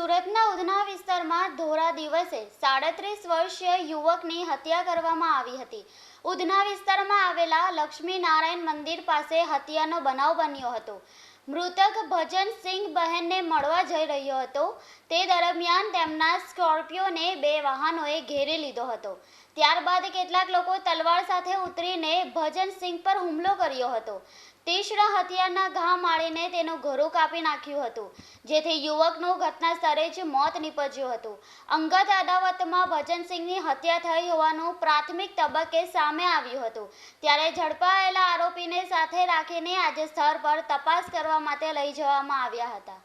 સુરતના ઉધના વિસ્તારમાં ધોળા દિવસે 37 વર્ષીય યુવકની હત્યા કરવામાં આવી હતી। ઉધના વિસ્તારમાં આવેલા લક્ષ્મીનારાયણ મંદિર પાસે હત્યાનો બનાવ બન્યો હતો। મૃતક ભજનસિંહ બહેનને મળવા જઈ રહ્યો હતો। તે દરમિયાન તેમના સ્કોર્પિયોને બે વાહનોએ ઘેરી લીધો હતો। ત્યારબાદ કેટલાક લોકો તલવાર સાથે ઉતરીને ભજનસિંહ પર હુમલો કર્યો હતો। તીક્ષ્ણ હથિયારના ઘા મારીને તેનું ગળું કાપી નાખ્યું હતું, જેથી યુવકનું ઘટના સ્થળે જ મોત નીપજ્યું હતું। અંગત અદાવતમાં ભજનસિંહની હત્યા થઈ હોવાનું પ્રાથમિક તબક્કે સામે આવ્યું હતું। ત્યારે ઝડપાયેલા આરોપીને સાથે રાખીને આજે સ્થળ પર તપાસ કરવા માટે લઈ જવામાં આવ્યા હતા।